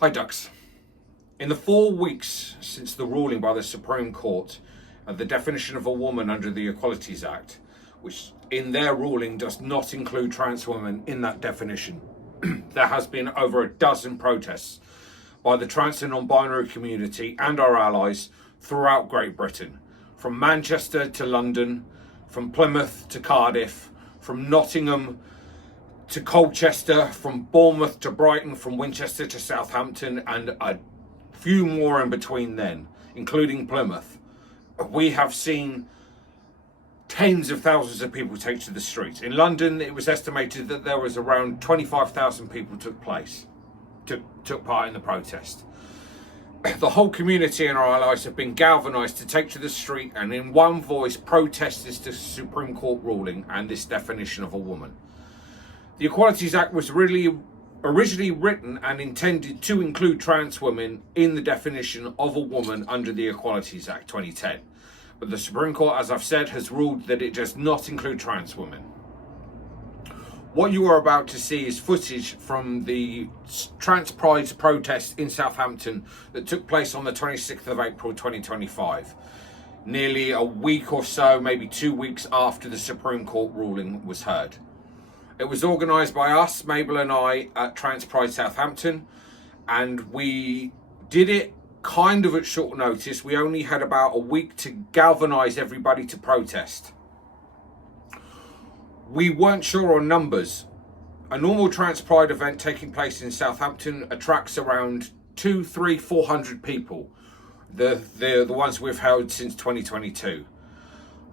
Hi Ducks. In the 4 weeks since the ruling by the Supreme Court of the definition of a woman under the Equalities Act, which in their ruling does not include trans women in that definition, there has been over a dozen protests by the trans and non-binary community and our allies throughout Great Britain, from Manchester to London, from Plymouth to Cardiff, from Nottingham to Colchester, from Bournemouth to Brighton, from Winchester to Southampton, and a few more in between then, including Plymouth. We have seen tens of thousands of people take to the streets. In London, it was estimated that there was around 25,000 people took part in the protest. The whole community and our allies have been galvanised to take to the street and in one voice protest this Supreme Court ruling and this definition of a woman. The Equalities Act was really originally written and intended to include trans women in the definition of a woman under the Equalities Act 2010. But the Supreme Court, as I've said, has ruled that it does not include trans women. What you are about to see is footage from the Trans Pride protest in Southampton that took place on the 26th of April 2025. Nearly a week or so, maybe 2 weeks after the Supreme Court ruling was heard. It was organised by us, Mabel and I, at Trans Pride Southampton, and we did it kind of at short notice. We only had about a week to galvanise everybody to protest. We weren't sure on numbers. A normal Trans Pride event taking place in Southampton attracts around 200, 300, 400 people. The ones we've held since 2022.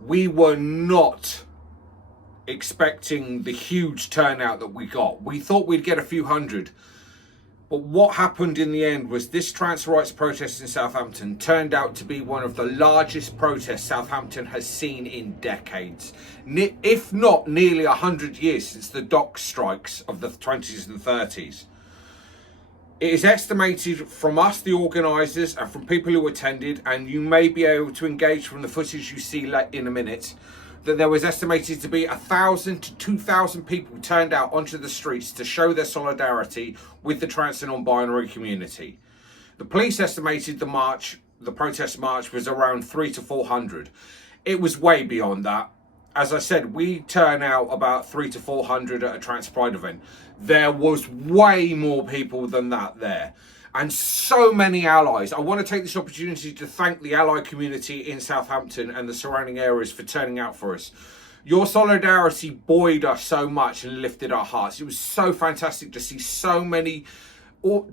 We were not expecting the huge turnout that we got. We thought we'd get a few hundred. But what happened in the end was this trans rights protest in Southampton turned out to be one of the largest protests Southampton has seen in decades. If not nearly 100 years since the dock strikes of the 20s and 30s. It is estimated from us, the organisers, and from people who attended, and you may be able to engage from the footage you see in a minute, that there was estimated to be 1,000 to 2,000 people turned out onto the streets to show their solidarity with the trans and non-binary community. The police estimated the protest march was around 300 to 400. It was way beyond that. As I said, we turn out about 300 to 400 at a Trans Pride event. There was way more people than that there. And so many allies. I want to take this opportunity to thank the ally community in Southampton and the surrounding areas for turning out for us. Your solidarity buoyed us so much and lifted our hearts. It was so fantastic to see so many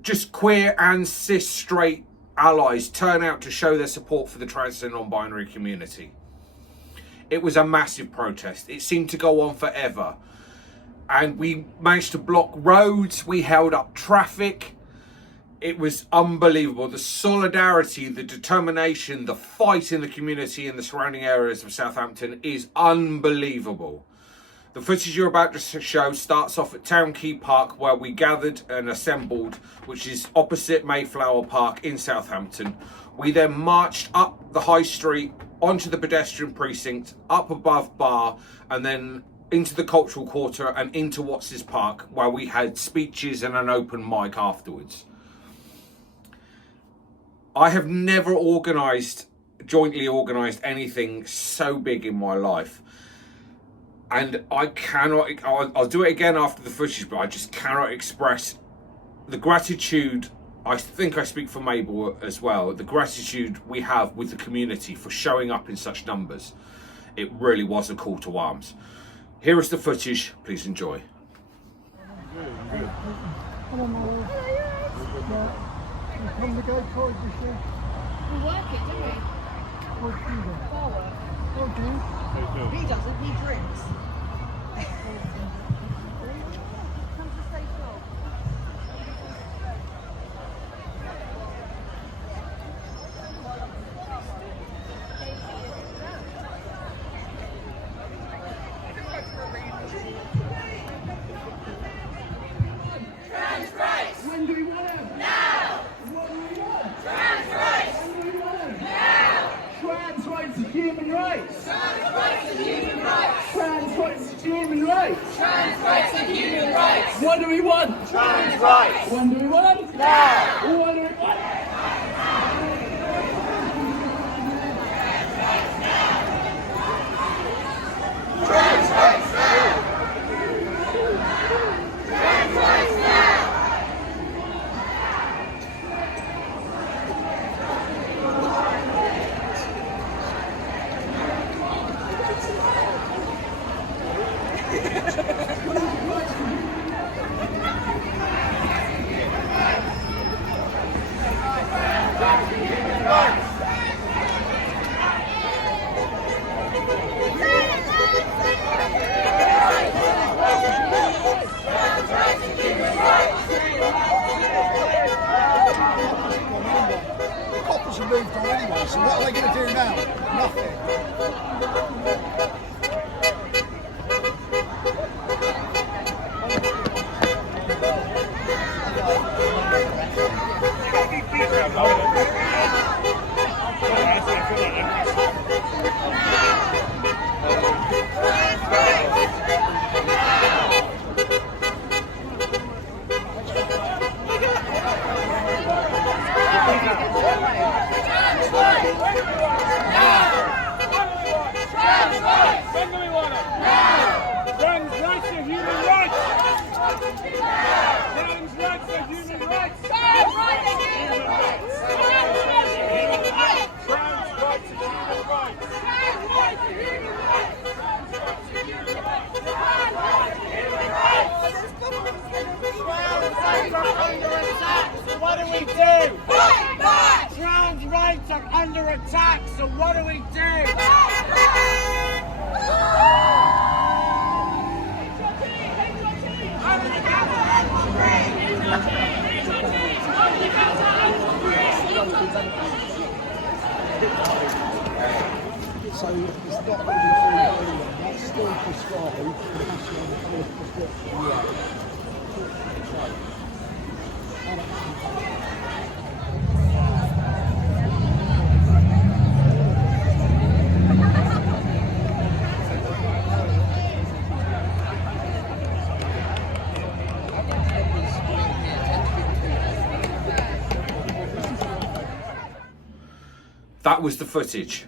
just queer and cis straight allies turn out to show their support for the trans and non-binary community. It was a massive protest. It seemed to go on forever. And we managed to block roads. We held up traffic. It was unbelievable. The solidarity, the determination, the fight in the community in the surrounding areas of Southampton is unbelievable. The footage you're about to show starts off at Town Quay Park, where we gathered and assembled, which is opposite Mayflower Park in Southampton. We then marched up the high street, onto the pedestrian precinct, up above Bar, and then into the cultural quarter and into Watts's Park, where we had speeches and an open mic afterwards. I have never jointly organised anything so big in my life. And I'll do it again after the footage, but I just cannot express the gratitude. I think I speak for Mabel as well. The gratitude we have with the community for showing up in such numbers. It really was a call to arms. Here is the footage. Please enjoy. Come to go forward this year. We work it, don't we? What do you do? Bar work. Okay. He doesn't, he drinks. Comes to stay strong. Trans rights! When do we want them? Now! What do we want? Trans rights! When do we want them? Now! Trans rights are human rights. Trans rights are human rights! Trans rights are human rights. Trans rights want? Trans rights. When do we want? Now. When do we want? Trans rights now. Trans rights now. The coppers have moved on anyway, so what are they going to do now? Nothing. When do we want it? Now! Trans rights are human rights! Trans rights are human rights! Trans rights are human rights. Trans rights are human rights. Trans rights are human rights! Trans rights are human rights. Trans rights are human rights. Trans rights are human rights. Trans rights are under attack, so what do we do? Fight back. Trans rights are under attack, so what do we do? Fight back. So it's not going to be free anyway. That's still prescribed. It has to be on the fourth prescription. Yeah. That was the footage.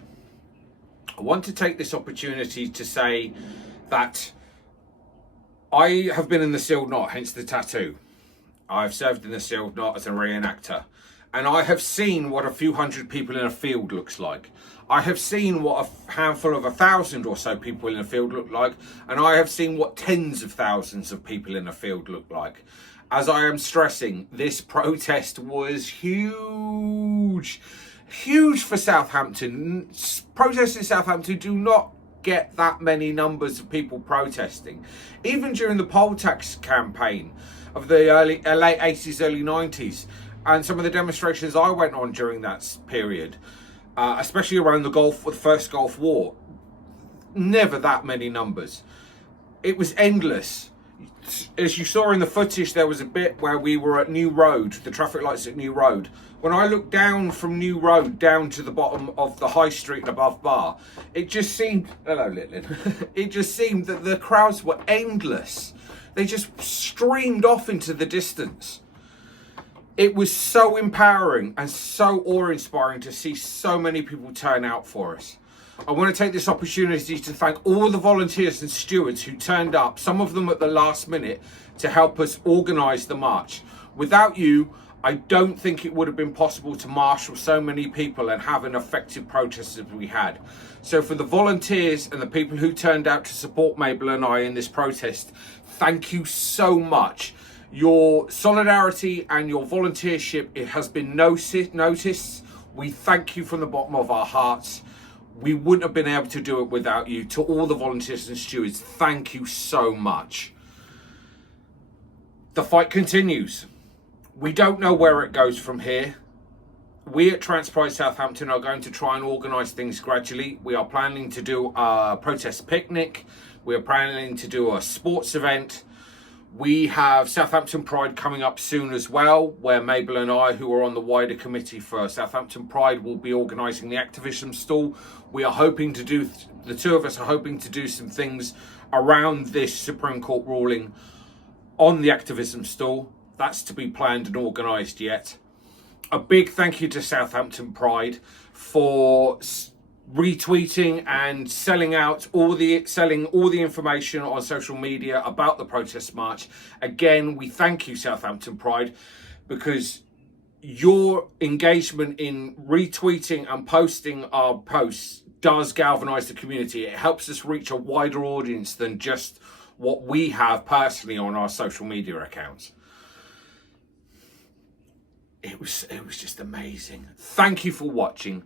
I want to take this opportunity to say that I have been in the sealed knot, hence the tattoo. I've served in the sealed knot as a reenactor, and I have seen what a few hundred people in a field looks like. I have seen what a handful of 1,000 or so people in a field look like, and I have seen what tens of thousands of people in a field look like. As I am stressing, this protest was huge. Huge for Southampton. Protests in Southampton do not get that many numbers of people protesting. Even during the poll tax campaign of the late 80s, early 90s, and some of the demonstrations I went on during that period, especially around the first Gulf War, never that many numbers. It was endless. As you saw in the footage, there was a bit where we were at New Road, the traffic lights at New Road. When I looked down from New Road down to the bottom of the High Street and above Bar, it just seemed, hello Litlin, it just seemed that the crowds were endless. They just streamed off into the distance. It was so empowering and so awe-inspiring to see so many people turn out for us. I want to take this opportunity to thank all the volunteers and stewards who turned up, some of them at the last minute, to help us organise the march. Without you, I don't think it would have been possible to marshal so many people and have an effective protest as we had. So for the volunteers and the people who turned out to support Mabel and I in this protest, thank you so much. Your solidarity and your volunteership, it has been noticed. We thank you from the bottom of our hearts. We wouldn't have been able to do it without you. To all the volunteers and stewards, thank you so much. The fight continues. We don't know where it goes from here. We at Trans Pride Southampton are going to try and organise things gradually. We are planning to do a protest picnic. We are planning to do a sports event. We have Southampton Pride coming up soon as well, where Mabel and I, who are on the wider committee for Southampton Pride, will be organising the activism stall. We are hoping to do, the two of us are hoping to do some things around this Supreme Court ruling on the activism stall. That's to be planned and organised yet. A big thank you to Southampton Pride for retweeting and selling all the information on social media about the protest march. Again, we thank you, Southampton Pride, because your engagement in retweeting and posting our posts does galvanise the community. It helps us reach a wider audience than just what we have personally on our social media accounts. It was just amazing. Thank you for watching.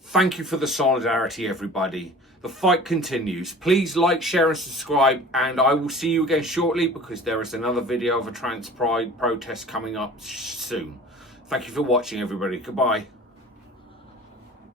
Thank you for the solidarity, everybody. The fight continues. Please like, share and subscribe, and I will see you again shortly because there is another video of a trans pride protest coming up soon. Thank you for watching, everybody. Goodbye.